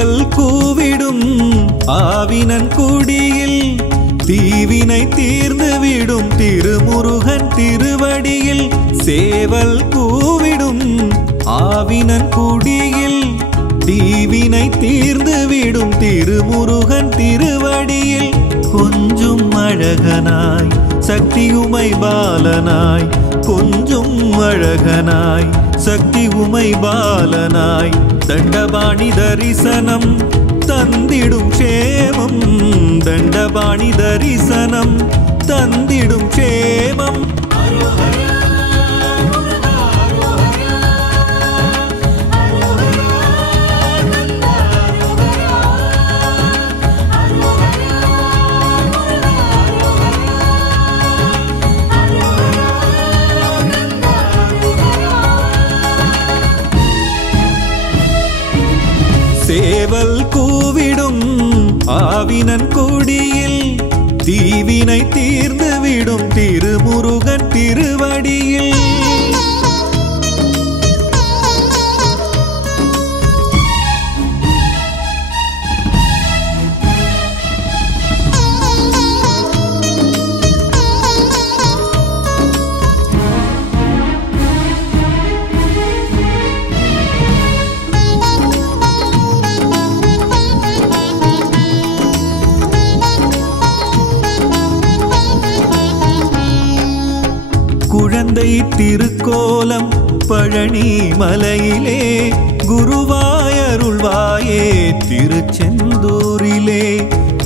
சேவல் கூவிடும் ஆவினன் குடியில் தீவினை தீர்ந்துவிடும் திருமுருகன் திருவடியில். சேவல் கூவிடும் ஆவினன் குடியில் தீவினை தீர்ந்துவிடும் திருமுருகன் திருவடியில். கொஞ்சும் அழகனாய் சக்தி உமை பாலனாய், கொஞ்சும் அழகனாய் சக்தி உமை பாலனாய், தண்டபாணி தரிசனம் தந்திடும் க்ஷேமம், தண்டபாணி தரிசனம் தந்திடும் க்ஷேமம். சேவல் கூவிடும் ஆவினன் குடியில் தீவினை தீர்ந்துவிடும் திருமுருகன் திருவடியில். குழந்தை திருக்கோலம் பழனி மலையிலே, குருவாயருள்வாயே திருச்செந்தூரிலே.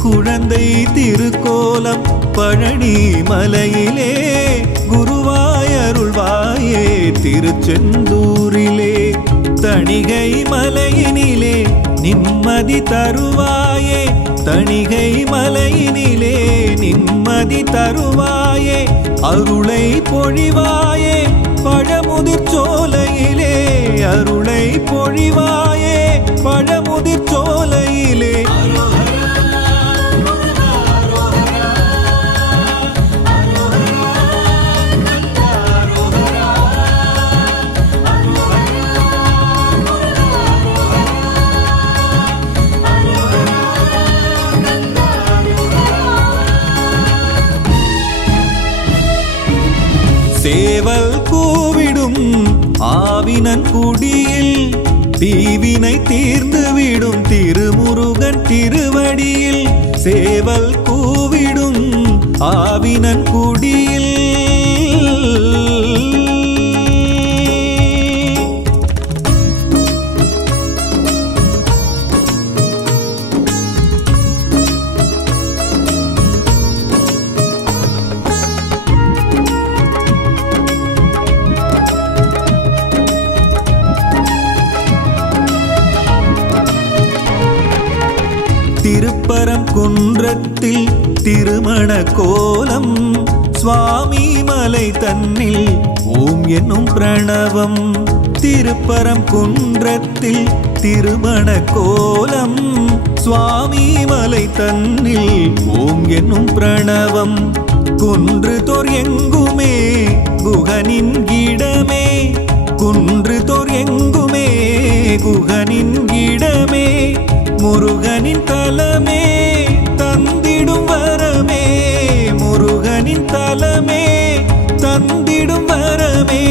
குழந்தை திருக்கோலம் பழனி மலையிலே, குருவாயருள்வாயே திருச்செந்தூரிலே. தணிகை மலையினிலே நிம்மதி தருவாயே, தணிகை மலையினிலே நிம்மதி தருவாயே. அருளை பொழிவாயே பழமுதிர் சோலையிலே, அருளை பொழிவாயே பழமுதிர் சோலையிலே. சேவல் கூவிடும் ஆவினன் குடியில் தீவினை தீர்ந்துவிடும் திருமுருகன் திருவடியில். சேவல் கூவிடும் ஆவினன் குடியில். திருப்பரம் குன்றத்தில் திருமண கோலம், சுவாமி மலை தன்னில் ஓம் என்னும் பிரணவம். திருப்பரம் குன்றத்தில் திருமண கோலம், சுவாமி மலை தன்னில் ஓம் என்னும் பிரணவம். குன்று தோர் எங்குமே குகனின் இடமே, குன்று தோர் எங்குமே குகனின் இடமே. முருகனின் தலமே தந்திடும் வரமே, முருகனின் தலமே தந்திடும் வரமே.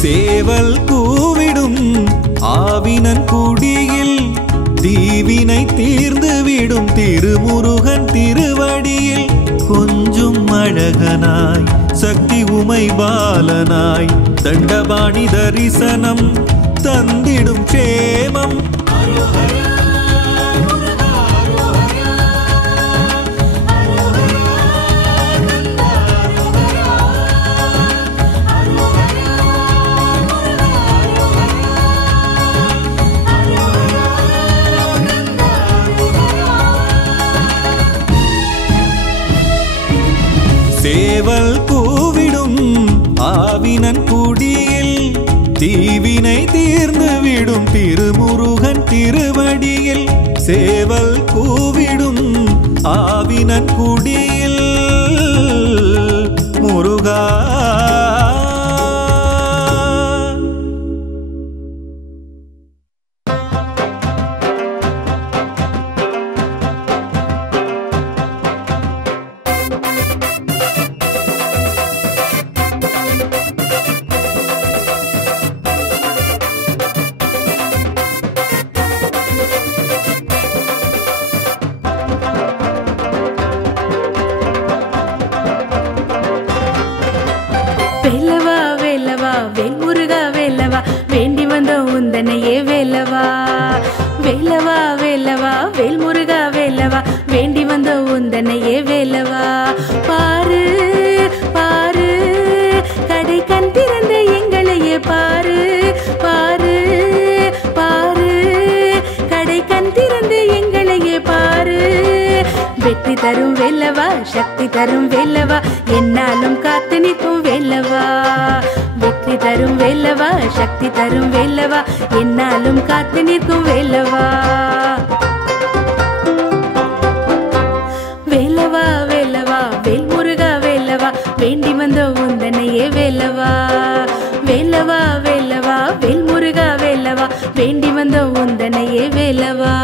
சேவல் கூவிடும் ஆவினன் குடியில் தீவினை தீர்ந்துவிடும் திருமுருகன் திருவடியில். கொஞ்சும் அழகனாய் சக்தி உமை பாலனாய், தண்டபாணி தரிசனம் தந்திடும் க்ஷேமம். சேவல் கூவிடும் ஆவி தீவினை தீர்ந்து விடும் திருமுருகன் திருவடியில் சேவல் கூவிடும் ஆவினன் குடியில் முருகா. வேலவா வேலவா வேல்முருகா வேலவா வேண்டி வந்தோம் உந்தனையே வேலவா. வேலவா வேலவா வேல்முருகா வேலவா வேண்டி வந்தோம் உந்தனையே வேலவா. பாரு பாரு கடை கண் திறந்த எங்களையே பாரு பாரு பாரு கடை கண் திறந்த எங்களையே பாரு. வெற்றி தரும் வேலவா சக்தி தரும் வேலவா என்னாலும் காத்து நிற்கும் வேலவா. வெற்றி தரும் வேலவா சக்தி தரும் வேலவா என்னாலும் காத்து நிற்கும் வேலவா. வேலவா வேலவா வேல்முருகா வேலவா வேண்டி வந்த உந்தனையே வேலவா. வேலவா வேலவா வேல்முருகா வேலவா வேண்டி வந்த உந்தனையே வேலவா.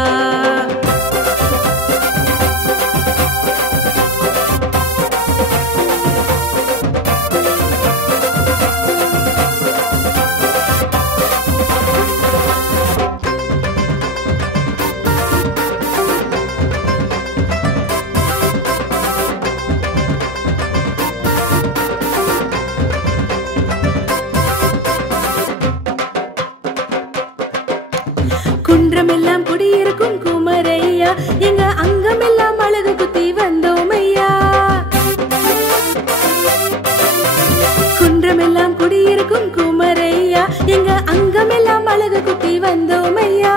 குன்றமெல்லாம் குடியிருக்கும் குமரையா எங்க அங்கமெல்லாம் அழகு குத்தி வந்தோமையா. குன்றமெல்லாம் குடியிருக்கும் குமரையா எங்க அங்கமெல்லாம் அழகு குத்தி வந்தோமையா.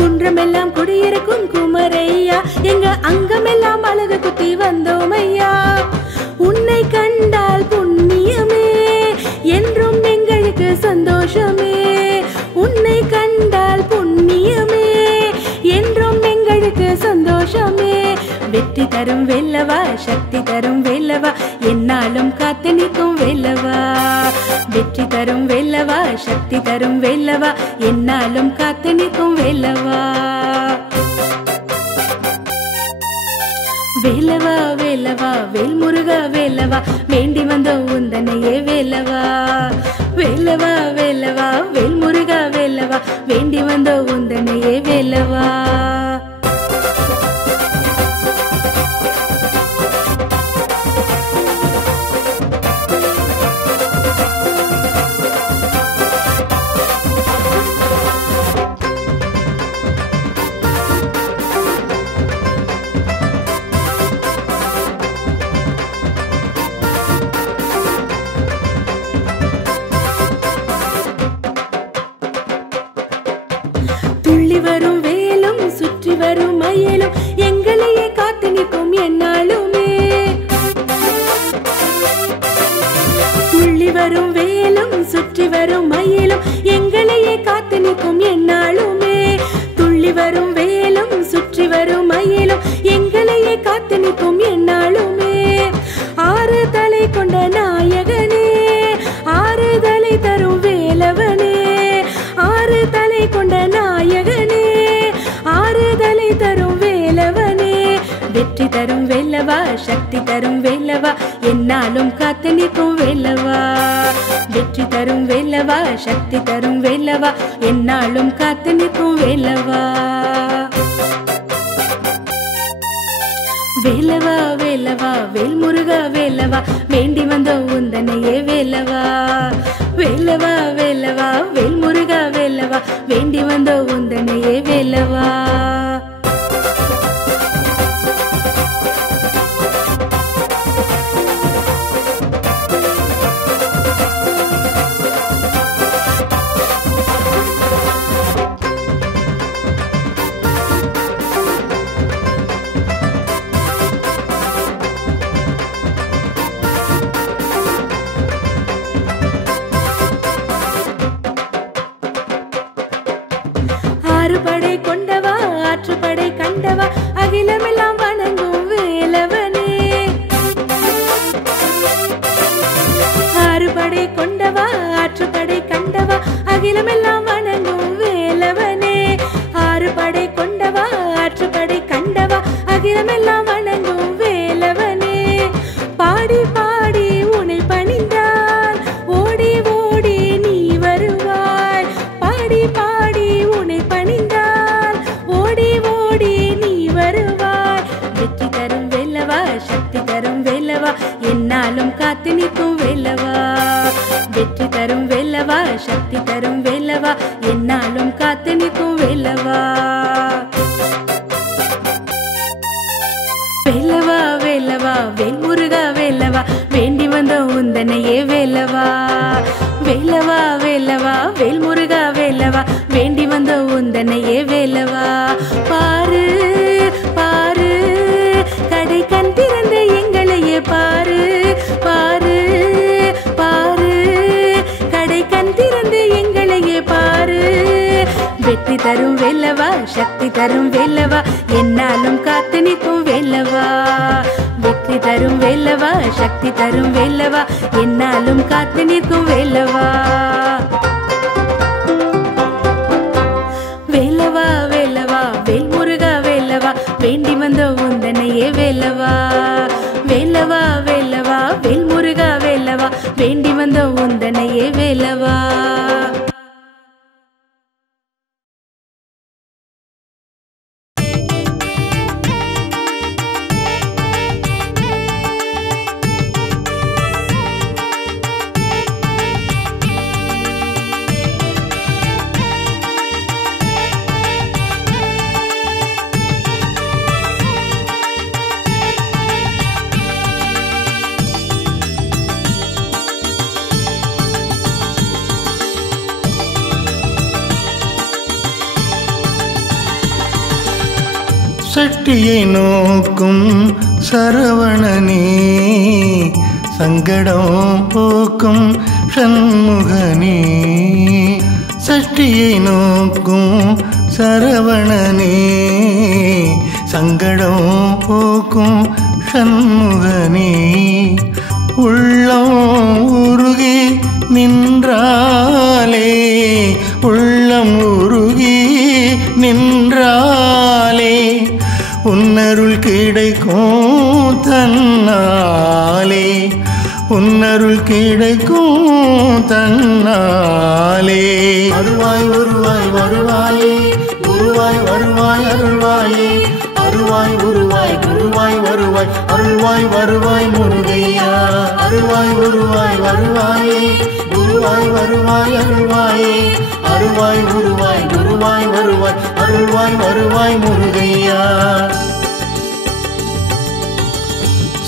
குன்றமெல்லாம் குடியிருக்கும் குமரையா எங்க அங்கமெல்லாம் அழகு குத்தி வந்தோமையா. உன்னை கண்டால் புண்ணியமே என்றும் எங்களுக்கு சந்தோஷமே. உன்னை கண்டால் புண்ணியமே என்றும் எங்களுக்கு சந்தோஷமே. வெற்றி தரும் வேலவா சக்தி தரும் வேலவா என்னாலும் காத்து நிற்கும் வேலவா. வெற்றி தரும் வேலவா சக்தி தரும் வேலவா என்னாலும் காத்து நிற்கும் வேலவா. வேலவா வேலவா வேல்முருகா வேலவா வேண்டி வந்த உந்தனையே வேலவா. வேலவா வேலவா வேல்முருகா வேலவா வேண்டி வந்த உந்தனையே வேலவா. துள்ளி வரும் வேலும் சுற்றி வரும் மயிலும் எங்களையே காத்து நிற்கும் என்னாலுமே. துள்ளி வரும் வேலும் சுற்றி வரும் மயிலும் எங்களையே காத்து நிற்கும் என்னாலுமே. துள்ளி வரும் வேலும் சுற்றி வரும் மயிலும் எங்களையே காத்து நிற்கும் என்னாலுமே. ஆறு தலை கொண்ட நாயகனே ஆறுதலை தரும் வேலவனே. ஆறு தலை கொண்ட நாயகனே ஆறுதலை தரும் வேலவனே. வெற்றி தரும் வேலவா சக்தி தரும் வேலவா என்னாலும் காத்து நிற்கும் வேலவா. வெற்றி தரும் வேலவா சக்தி தரும் வேலவா என்னாலும் காத்து நிற்கும் வேலவா. வேலவா வேலவா வேல்முருகா வேலவா வேண்டி வந்த உந்தனையே வேலவா. வேலவா வேலவா வேல்முருகா வேலவா வேண்டி வந்த உந்தனையே வேலவா. ஆறுபடை கொண்டவா ஆற்றுப்படை கண்டவா அகிலமெல்லாம் வணங்கும் வேலவனே. ஆறுபடை கொண்டவா ஆற்றுப்படை கண்டவா அகிலமெல்லாம் வணங்கும் வேலவனே. ஆறுபடை கொண்டவா ஆற்றுப்படை கண்டவா அகிலமெல்லாம் வணங்கும் வேலவனே. பாடி பாடி உன்னை பணிந்தால் ஓடி ஓடி நீ வருவாய். பாடி பாடி உன்னை பணிந்தால் ஓடி ஓடி நீ வருவாய். வெற்றி தரும் வேலவா சக்தி தரும் வேலவா என்னாலும் காத்து நிற்கும் வேலவா. வெற்றி தரும் வேலவா சக்தி தரும் வேலவா என்னாலும் காத்து நிற்கும் வேலவா. வேலவா வேலவா வேல்முருகா வேலவா வேண்டி வந்த உந்தனையே வேலவா. வேலவா வேலவா வேல்முருகா வேலவா வேண்டி வந்த உந்தனையே வேலவா. பாரு பாரு கடை கண் திறந்த எங்களையே பாரு. பாரு பாரு கடை கண் திறந்த எங்களையே பாரு. வெற்றி தரும் வேலவா சக்தி தரும் வேலவா என்னாலும் காத்து நிற்கும் வேலவா. வெற்றி தரும் வேலவா சக்தி தரும் வேலவா என்னாலும் காத்து நிற்கும் வேலவா. வேலவா வேலவா வேல்முருகா வேலவா வேண்டி வந்த உந்தனையே வேலவா. வேலவா வேலவா வேல்முருகா வேலவா வேண்டி வந்த உந்தனையே வேலவா. சட்டியை நோக்கும் சரவணனே சங்கடம் போக்கும் சண்முகனே. சட்டியை நோக்கும் சரவணனே சங்கடம் போக்கும் சண்முகனே. உள்ளம் உருகி நின்றாலே உள்ளம் உருகி நின்றாலே உன்னருள் கிடைக்கும் தன்னாலே. உன்னருள் கிடைக்கும் தன்னாலே. வருவாய் வருவாய் வருவாயே குருவாய் வருவாய் அருள்வாயே. அருவாய் உருவாய் குருவாய் வருவாய் அருள்வாய் வருவாய் முருகையா. அருவாய் உருவாய் வருவாயே குருவாய் வருவாய் அருள்வாயே. அருவாய் உருவாய் குருவாய் வருவாய் அருள்வாய் வருவாய் முருகையா.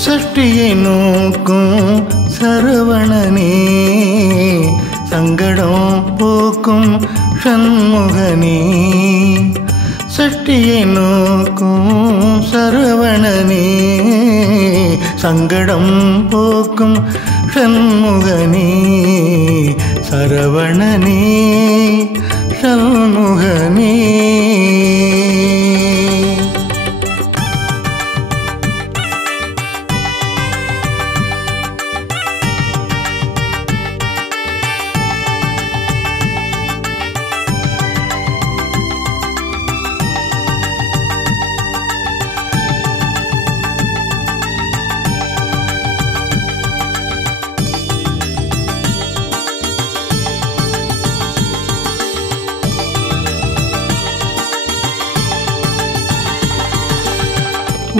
சஷ்டியை நோக்கும் சரவணனே சங்கடம் போக்கும் சண்முகனே. சஷ்டியை நோக்கும் சரவணனே சங்கடம் போக்கும் சண்முகனே. சரவணனே சண்முகனே.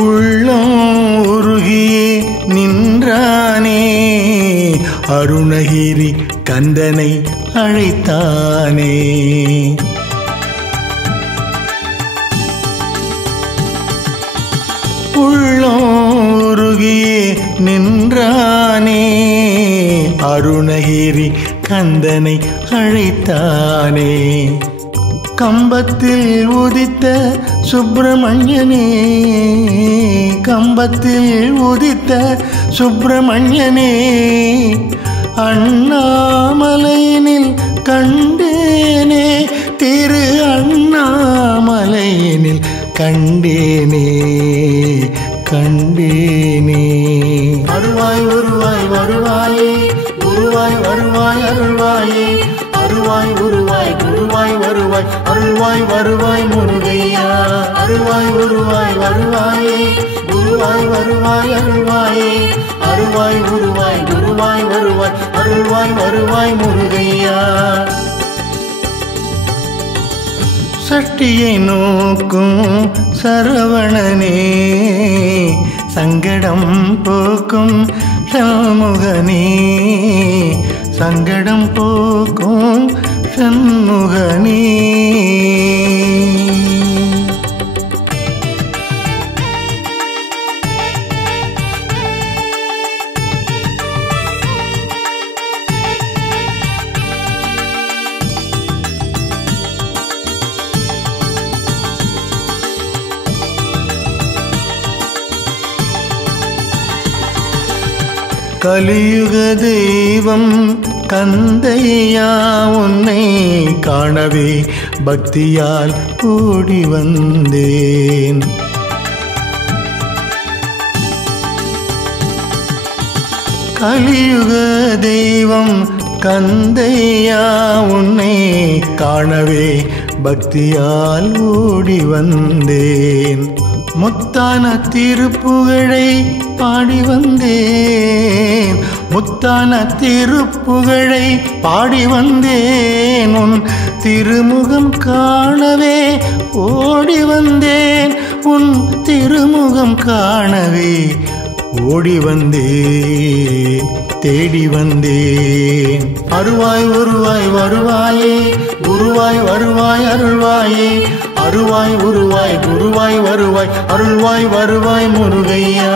உள்ளம் உருகியே நின்றானே அருணகிரி கந்தனை அழைத்தானே. உள்ளம் உருகியே நின்றானே அருணகிரி கந்தனை அழைத்தானே. கம்பத்தில் உதித்த சுப்பிரமணியனே கம்பத்தில் உதித்த சுப்பிரமணியனே. அண்ணாமலையினில் கண்டேனே திரு அண்ணா கண்டேனில் கண்டேனே கண்டேனே. அருள்வாய் உருவாய் வருவாயே குருவாய் வருவாய் அருள்வாயே அருள்வாய் உருவாய் குருவாய் வருவாய் அருள்வாய் வருவாய் முருகையா. அருள்வாய் உருவாய் வருவாயே குருவாய் வருவாய் அருள்வாயே அருள்வாய் உருவாய் குருவாய் வருவாய் அருள்வாய் வருவாய் முருகையா. சட்டியை நோக்கும் சரவணனே சங்கடம் போக்கும் சண்முகனே சங்கடம் போக்கும் சண்முகனே. கலியுக தெய்வம் கந்தையா உன்னை காணவே பக்தியால் ஓடி வந்தேன். கலியுக தெய்வம் கந்தையா உன்னை காணவே பக்தியால் ஓடி வந்தேன். முத்தான திருப்புகழை பாடி வந்தேன் முத்தான திருப்புகழை பாடி வந்தேன். உன் திருமுகம் காணவே ஓடி வந்தேன் உன் திருமுகம் காணவே ஓடி வந்தேன் தேடி வந்தேன். அருவாய் உருவாய் வருவாயே குருவாய் வருவாய் அருள்வாயே அருவாய் உருவாய் குருவாய் வருவாய் அருள்வாய் வருவாய் முருகையா.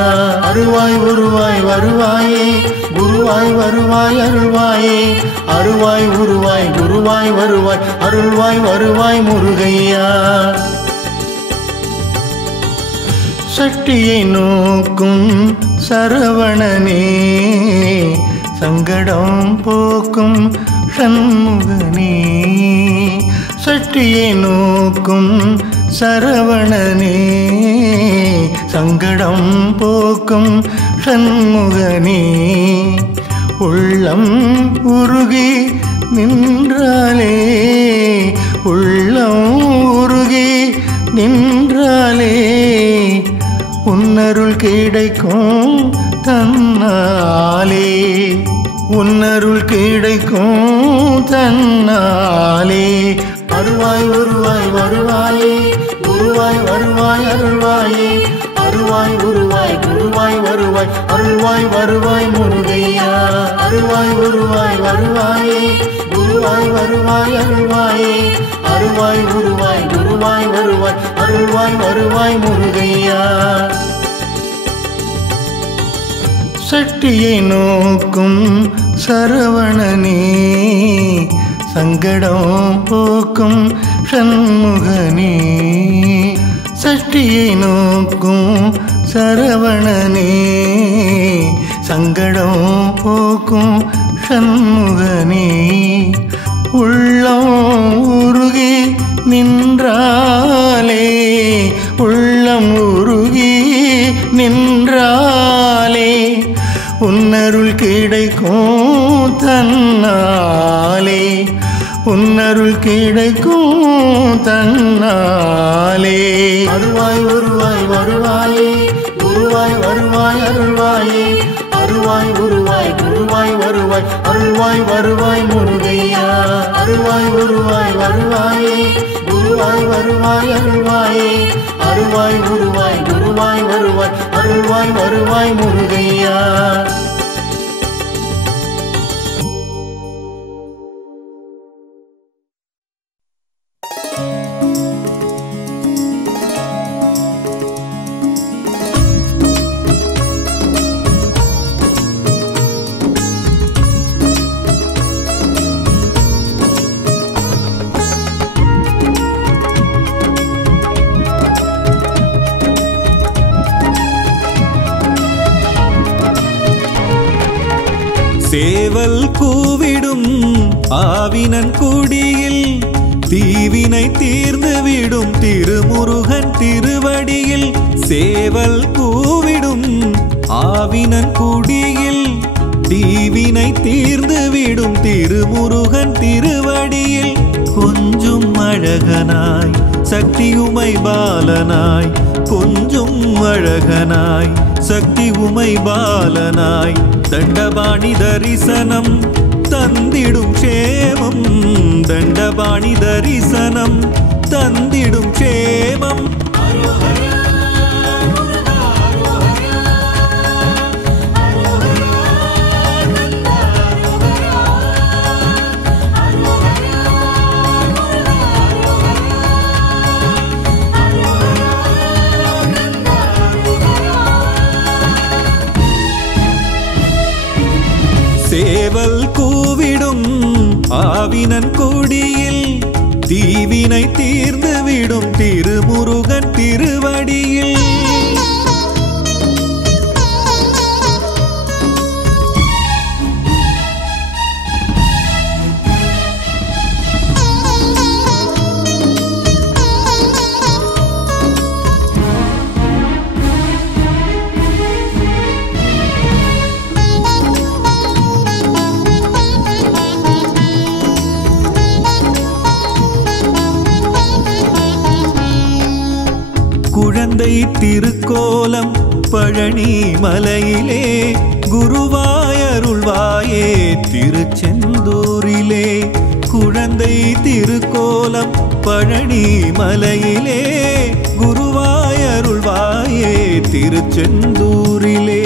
அருவாய் உருவாய் வருவாயே குருவாய் வருவாய் அருள்வாயே அருவாய் உருவாய் குருவாய் வருவாய் அருள்வாய் வருவாய் முருகையா. சட்டியை நோக்கும் சரவணனே சங்கடம் போக்கும் சண்முகனே சட்டியை நோக்கும் சரவணனே சங்கடம் போக்கும் சண்முகனே. உள்ளம் உருகி நின்றாலே உள்ளம் உருகி நின்றாலே உன்னருள் கிடைக்கும் தன்னாலே உன்னருள் கிடைக்கும் தன்னாலே. அருவாய் உருவாய் வருவாயே குருவாய் வருவாய் அருள்வாயே அருவாய் உருவாய் குருவாய் வருவாய் அருள்வாய் வருவாய் முருகையா. அருவாய் உருவாய் வருவாயே குருவாய் வருவாய் அருள்வாயே அருவாய் உருவாய் குருவாய் வருவாய் அருள்வாய் வருவாய் முருகையா. சட்டியை நோக்கும் சரவணனே சங்கடம் போக்கும் சண்முகனே சட்டியை நோக்கும் சரவணனே சங்கடம் போக்கும் சண்முகனே. உள்ளம் உருகி நின்றாலே உள்ளம் உருகி நின்றாலே உன்னருள் கிடைக்கும் தன்னாலே உன்னருள் கிடைக்கும் தன்னாலே. அருவாய் உருவாய் வருவாயே குருவாய் வருவாய் அருள்வாயே அருவாய் உருவாய் குருவாய் வருவாய் அருள்வாய் வருவாய் முருகையா. அருவாய் உருவாய் வருவாயே குருவாய் வருவாய் அருள்வாயே அருவாய் உருவாய் குருவாய் வருவாய் அருள்வாய் வருவாய் முருகையா. சேவல் கூவிடும் ஆவினன் குடியில் தீவினை தீர்ந்து விடும் திருமுருகன் திருவடியில் சேவல் கூவிடும் ஆவினன் குடியில் தீவினை தீர்ந்து விடும் திருமுருகன் திருவடியில் கொஞ்சும் அழகனாய் சக்தி உமை பாலனாய் கொஞ்சும் அழகனாய் சக்தி உமை பாலனாய் தண்டபாணி தரிசனம் தந்திடும் க்ஷேமம் தண்டபாணி தரிசனம் தந்திடும் க்ஷேமம் சேவல் கூவிடும் ஆவினன் குடியில் தீவினை தீர்ந்து விடும் திருமுருகன் திருவடியில் குழந்தை திருக்கோலம் பழனி மலையிலே குருவாயருள்வாயே திருச்செந்தூரிலே குழந்தை திருக்கோலம் பழனி மலையிலே குருவாயருள்வாயே திருச்செந்தூரிலே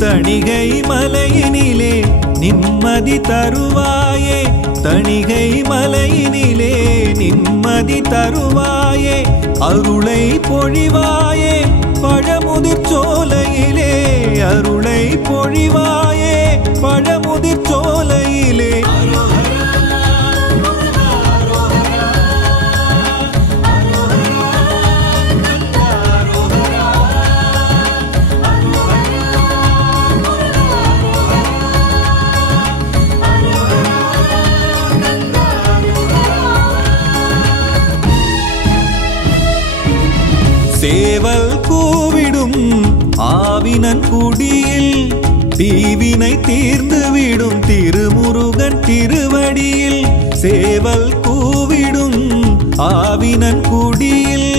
தணிகை மலையினிலே நிம்மதி தருவாயே தணிகை மலையினிலே நிம்மதி தருவாயே அருளை பொழிவாயே பழமுதிர் சோலையிலே அருளை பொழிவாயே பழமுதிர் சோலையிலே சேவல் கூவிடும் ஆவினன் குடியில் தீவினை தீர்ந்து விடும் திருமுருகன் திருவடியில் சேவல் கூவிடும் ஆவினன் குடியில்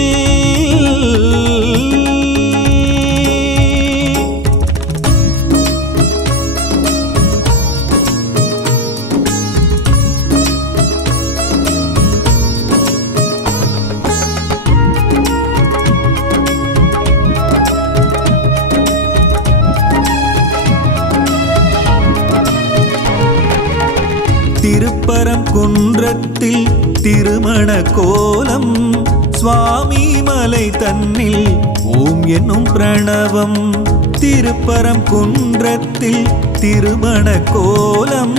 திருப்பரங்குன்றத்தில் திருமண கோலம் சுவாமி மலை தன்னில் ஓம் என்னும் பிரணவம் திருப்பரங்குன்றத்தில் திருமண கோலம்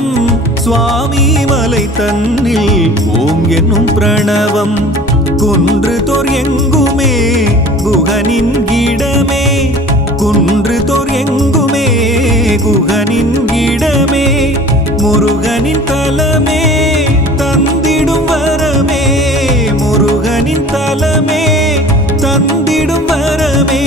சுவாமி மலை தன்னில் ஓம் என்னும் பிரணவம் குன்று தோர் எங்குமே குகனின் இடமே குன்று தோர் எங்குமே குகனின் இடமே முருகனின் தலமே தந்திடும் வரமே முருகனின் தலமே தந்திடும் வரமே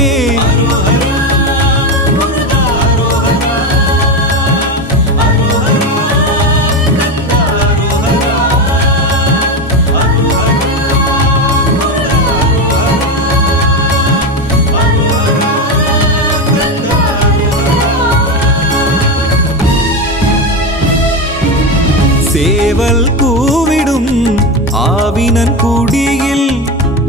சேவல் கூவிடும் ஆவினன் குடியில்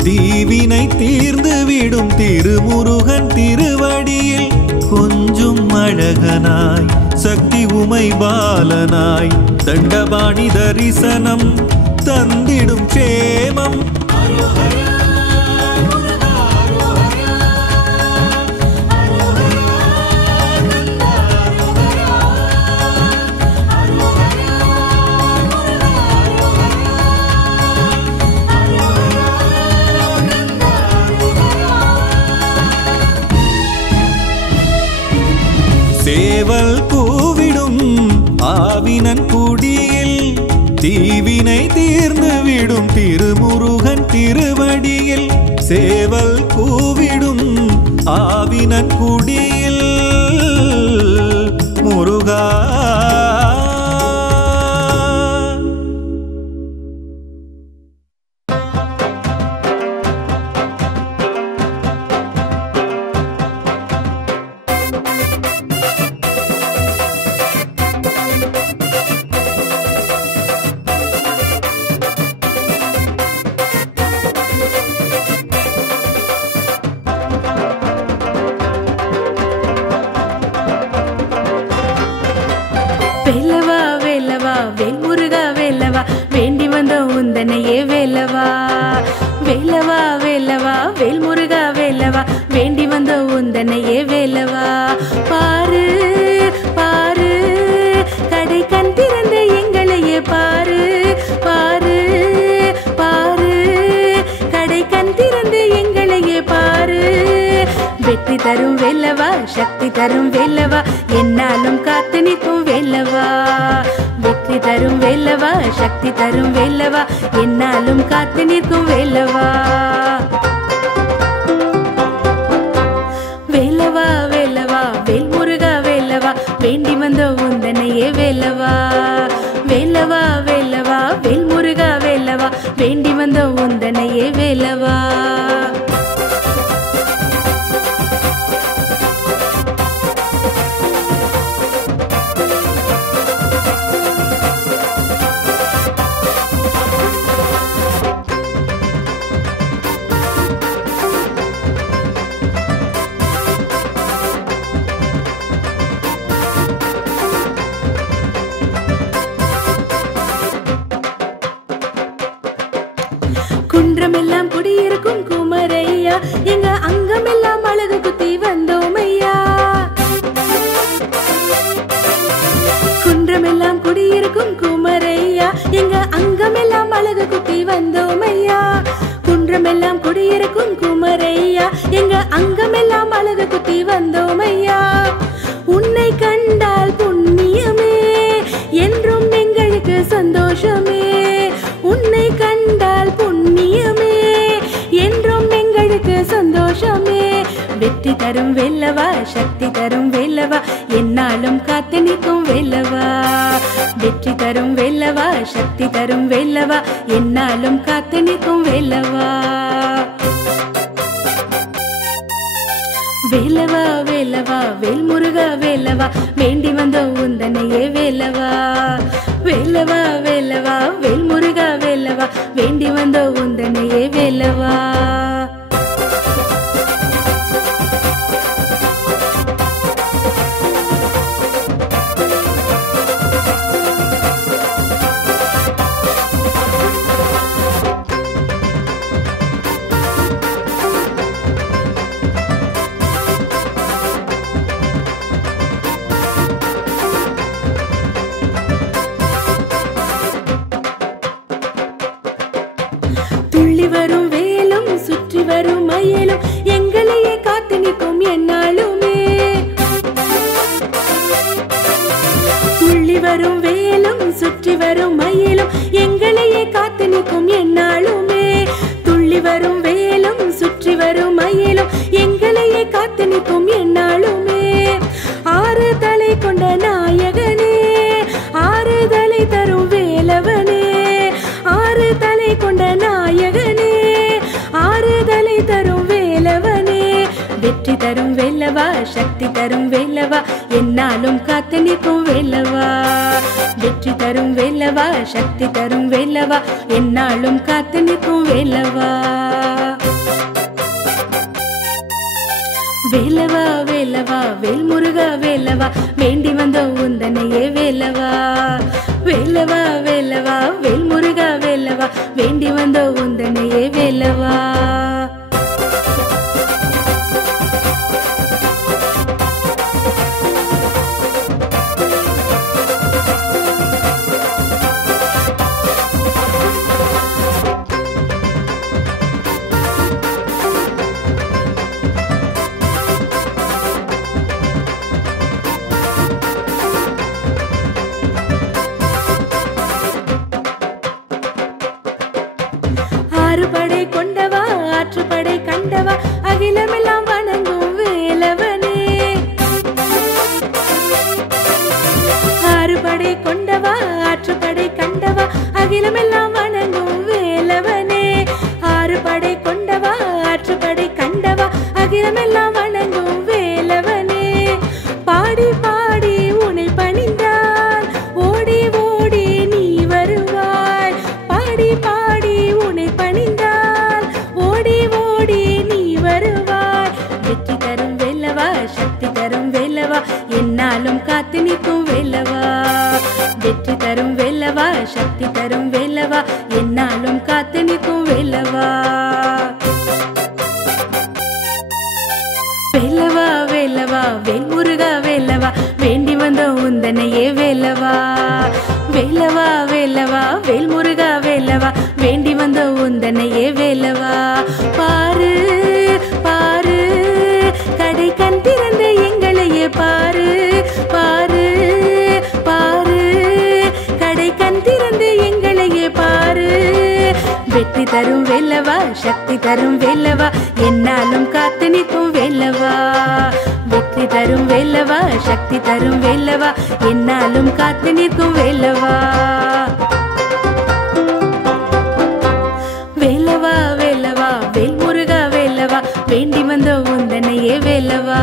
தீவினை தீர்ந்து விடும் திருமுருகன் திருவடியில் கொஞ்சும் அழகனாய் சக்தி உமை பாலனாய் தண்டபாணி தரிசனம் தந்திடும் க்ஷேமம் சேவல் கூவிடும் ஆவினன் குடியில் தீவினை தீர்ந்து விடும் திருவடியில் சேவல் கூவிடும் ஆவினன் குடியில் முருகா. வேலவா வேலவா வேல் முருகா வேலவா வேண்டி வந்த உந்தனையே வேலவா. வேலவா வேலவா வேல் முருகா வேலவா வேண்டி வந்த உந்தனையே வேலவா. பாரு பாரு கடை கண் திறந்த எங்களையே பாரு பாரு பாரு கடை கண் திறந்த எங்களையே பாரு. வெற்றி தரும் வேலவா சக்தி தரும் வேலவா என்னாலும் காத்து நிற்கும் வேலவா. வெற்றி தரும் வேலவா சக்தி தரும் வேலவா என்னாலும் காத்து நிற்கும் வேலவா. வேலவா வேலவா வேல் முருகா வேலவா வேண்டி வந்த உந்தனையே வேலவா. வேலவா வேலவா வேல் முருகா வேலவா வேண்டி வந்த உந்தனையே வேலவா. குன்றமெல்லாம் குடியிருக்கும் குமரையா எங்க அங்கமெல்லாம் அழகு குத்தி வந்தோம் ஐயா. குன்றமெல்லாம் குடியிருக்கும் குமரையா எங்க அங்கமெல்லாம் அழகு குத்தி வந்தோம் ஐயா. குன்றமெல்லாம் குடியிருக்கும் குமரையா எங்க அங்கமெல்லாம் அழகு குத்தி வந்தோம் ஐயா. உன்னை கண்டால் புண்ணியமே என்றும் எங்களுக்கு சந்தோஷமே. உன்னை கண்டால் புண்ணியமே என்றும் எங்களுக்கு சந்தோஷமே. வெற்றி தரும் வேலவா சக்தி தரும் வேலவா என்னாலும் காத்து நிற்கும் வேலவா. வெற்றி தரும் வேலவா சக்தி தரும் வேலவா என்னாலும் காத்து நிற்கும் வேலவா. வேலவா வேலவா வேல் முருகா வேலவா வேண்டி வந்த உந்தனையே வேலவா. வேலவா வேலவா வேல் முருகா வேலவா வேண்டி வந்த உந்தனையே வேலவா. துள்ளி வரும் வேலும் சுற்றி வரும் மயிலும் எங்களையே காத்து நிற்கும் என்னாலுமே. துள்ளி வரும் வேலும் சுற்றி வரும் மயிலும் எங்களையே காத்து நிற்கும் என்னாலுமே. துள்ளி வரும் வேலும் சுற்றி வரும் மயிலும் எங்களையே காத்து நிற்கும் என்னாலுமே. ஆறு தலை கொண்ட நாயகனே ஆறுதலை தரும் வேலவனே. ஆறு தலை கொண்ட நாயகனே ஆறுதலை தரும் வேலவனே. வெற்றி தரும் வேலவா சக்தி தரும் வேலவா என்னாலும் காத்து நிற்கும் வேலவா. வெற்றி தரும் வேலவா சக்தி தரும் வேலவா என்னாலும் காத்து நிற்கும் வேலவா. வேலவா வேலவா வேல் முருகா வேலவா வேண்டி வந்த உந்தனையே வேலவா. வேலவா வேலவா வேல் முருகா வேலவா வேண்டி வந்த உந்தனையே வேலவா. ஆறு படை கொண்ட கொண்டவா ஆற்றுப்படை கண்டவா அகிலமெல்லாம் வணங்கும் வேலவனே ஆறுபடை கொண்டவா ஆற்றுப்படை கண்டவா அகிலமெல்லாம் வணங்கும் வேலவனே ஆறுபடை கொண்டவா ஆற்றுப்படை கண்டவா அகிலமெல்லாம் வணங்கும் வேலவனே பாடி பாடி உன்னை பணிந்தால் ஓடி ஓடி நீ வருவாய் பாடி பாடி உன்னை பணிந்தால் ஓடி ஓடி நீ வருவாய் வெற்றி தரும் வேலவா சக்தி தரும் வேலவா என்னாலும் காத்து நிற்கும் வேலவா வெற்றி தரும் வேலவா சக்தி தரும் வேலவா என்னாலும் காத்து நிற்கும் வேலவா வேலவா வேலவா வேல்முருகா வேலவா வேண்டி வந்த உந்தனையே வேலவா வேலவா வேலவா வேல்முருகா வேலவா வேண்டி வந்த உந்தனையே வேலவா பாரு பாரு கடை கண் திறந்த எங்களையே பாரு பாரு பாரு கடை கண் திறந்த எங்களையே பாரு வெற்றி தரும் வேலவா சக்தி தரும் வேலவா என்னாலும் காத்து நிற்கும் வேலவா வெற்றி தரும் வேலவா சக்தி தரும் வேலவா என்னாலும் காத்து நிற்கும் வேலவா வேலவா வேலவா வேல்முருகா வேலவா வேண்டி வந்த உந்தனையே வேலவா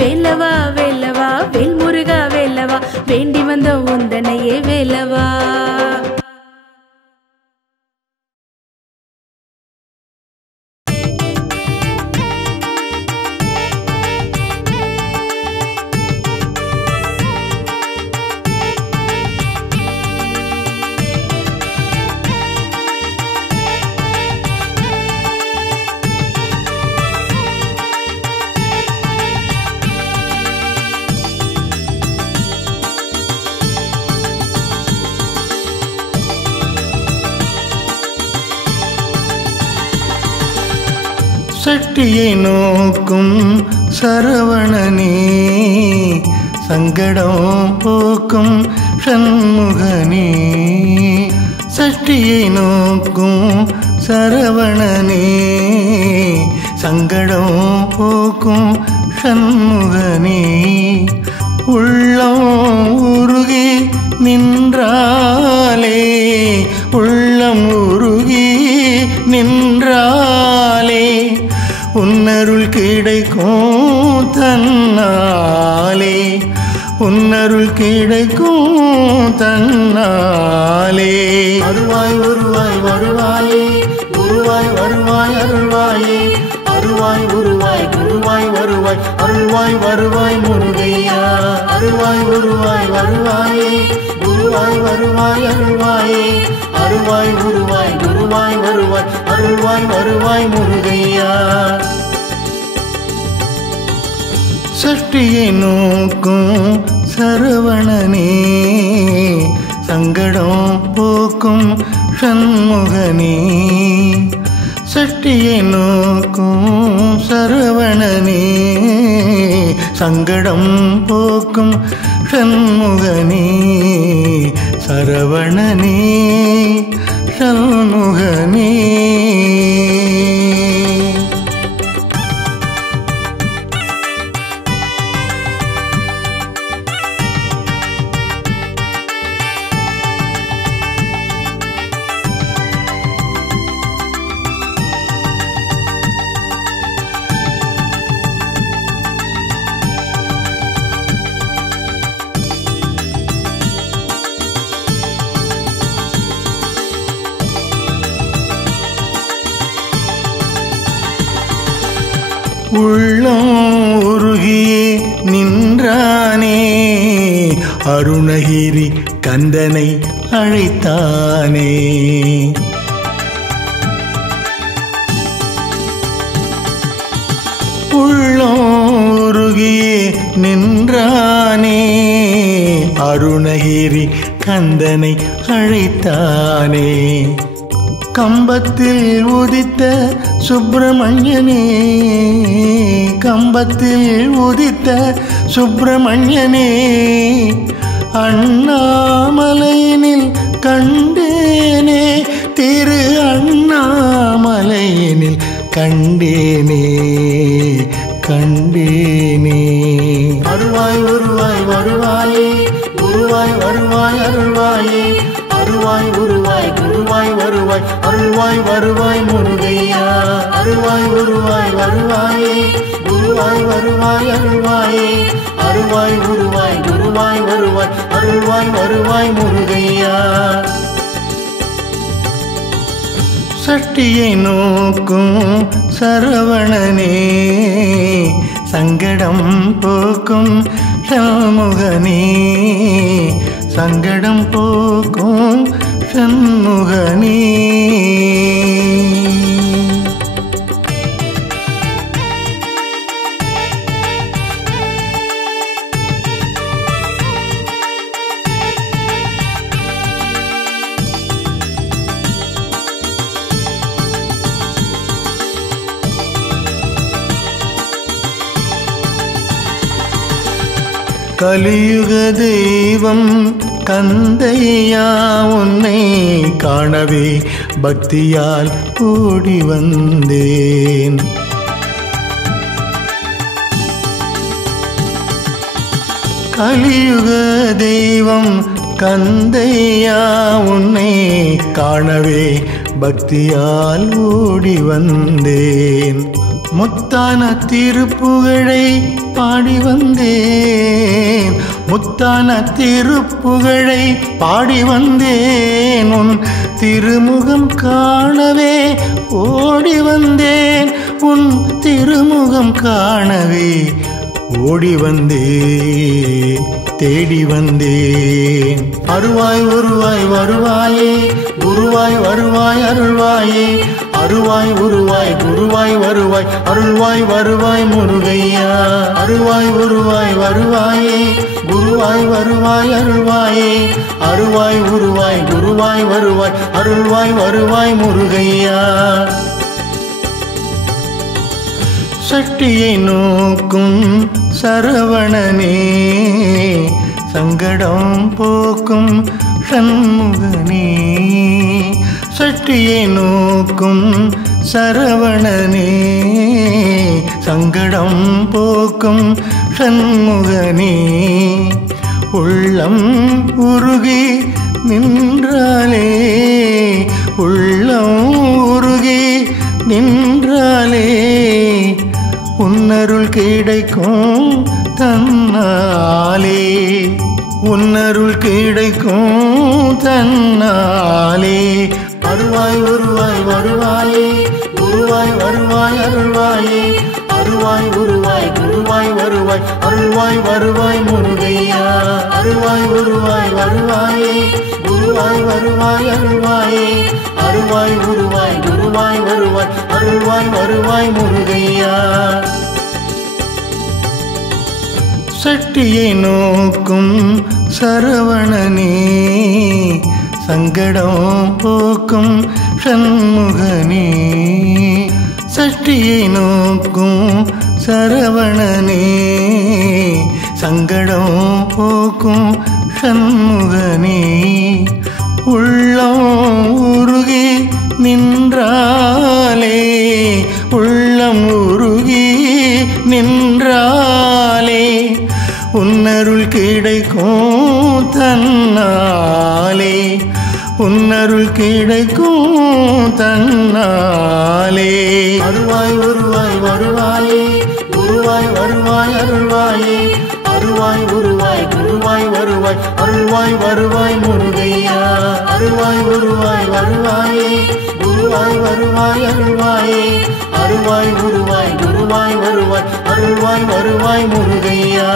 வேலவா வேலவா வேல்முருகா வேலவா வேண்டி வந்த உந்தனையே வேலவா சட்டியை நோக்கும் சரவணனே சங்கடம் போக்கும் சண்முகனே சட்டியை நோக்கும் சரவணனே சங்கடம் போக்கும் சண்முகனே உள்ளம் உருகி நின்றாலே உள்ளம் உருகி நின்றாலே உன்னருள் கிடைக்கும் தன்னாலே உன்னருள் கிடைக்கும் தன்னாலே வருவாய் வருவாய் வருவாயே குருவாய் வருவாய் அருள்வாயே அருவாய் உருவாய் குருவாய் வருவாய் அருள்வாய் வருவாய் முருகையா அருவாய் உருவாய் வருவாயே குருவாய் வருவாய் அருள்வாயே அருவாய் உருவாய் குருவாய் வருவாய் அருள்வாய் வருவாய் முருகையா சஷ்டியை நோக்கும் சரவணனே சங்கடம் போக்கும் சண்முகனே சஷ்டியை நோக்கும் சரவணனே சங்கடம் போக்கும் சண்முகனே சரவணனே சண்முகனே உள்ளம் உருகியே நின்றானே அருணகிரி கந்தனை அழைத்தானே உள்ளம் உருகியே நின்றானே அருணகிரி கந்தனை அழைத்தானே கம்பத்தில் உதித்த சுப்பிரமணியனே கம்பத்தில் உதித்த சுப்பிரமணியனே அண்ணாமலையினில் கண்டேனே திரு அண்ணாமலையினில் கண்டேனே கண்டேனே. அருள்வாய் உருவாய் வருவாயே குருவாய் வருவாய் அருள்வாயே. அருள்வாய் உருவாய் குருவாய் வருவாய் அருள்வாய் வருவாய் முருகையா. அருள்வாய் உருவாய் வருவாயே குருவாய் வருவாய் அருள்வாயே. அருள்வாய் உருவாய் குருவாய் வருவாய் அருள்வாய் வருவாய் முருகையா. சட்டியை நோக்கும் சரவணனே சங்கடம் போக்கும் சண்முகனே. சங்கடம் போக்கும் சண்முகனே. கலியுக தெய்வம் கந்தையா உன்னை காணவே பக்தியால் ஓடி வந்தேன். கலியுக தெய்வம் கந்தையா உன்னை காணவே பக்தியால் ஓடி வந்தேன். முத்தான திருப்புகழை பாடி வந்தேன். முத்தான திருப்புகழை பாடி வந்தேன். உன் திருமுகம் காணவே ஓடி வந்தேன். உன் திருமுகம் காணவே ஓடி வந்தேன் தேடி வந்தேன். அருவாய் உருவாய் வருவாயே குருவாய் வருவாய் அருள்வாயே. அருவாய் உருவாய் குருவாய் வருவாய் அருள்வாய் வருவாய் முருகையா. அருவாய் உருவாய் வருவாயே குருவாய் வருவாய் அருள்வாயே. அருவாய் உருவாய் குருவாய் வருவாய் அருள்வாய் வருவாய் முருகையா. சட்டியை நோக்கும் சரவணனே சங்கடம் போக்கும் சண்முகனே. சட்டியை நோக்கும் சரவணனே சங்கடம் போக்கும் சண்முகனே. உள்ளம் உருகி நின்றாலே உள்ளம் உருகி நின்றாலே உன்னருள் கிடைக்கும் தன்னாலே. உன்னருள் கிடைக்கும் தன்னாலே. அருவாய் உருவாய் வருவாயே குருவாய் வருவாய் அருள்வாயே. அருவாய் உருவாய் குருவாய் வருவாய் அருள்வாய் வருவாய் முருகையா. அருவாய் உருவாய் வருவாயே குருவாய் வருவாய் அருள்வாயே. அருவாய் உருவாய் குருவாய் வருவாய் அருள்வாய் வருவாய் முருகையா. சட்டியை நோக்கும் சரவணனே சங்கடம் போக்கும் சண்முகனே. சட்டியை நோக்கும் சரவணனே சங்கடம் போக்கும் சண்முகனே. உள்ளம் உருகி நின்றாலே உள்ளம் உருகி நின்றாலே உன்னருள் கிடைக்கும் தன்னாலே. உன்னருள் கிடைக்கும் தன்னாலே. அருவாய் உருவாய் வருவாயே குருவாய் வருவாய் அருள்வாயே. அருவாய் உருவாய் குருவாய் வருவாய் அருள்வாய் வருவாய் முருகையா. அருவாய் உருவாய் வருவாயே குருவாய் வருவாய் அருள்வாயே. அருவாய் உருவாய் குருவாய் வருவாய் அருள்வாய் வருவாய் முருகையா.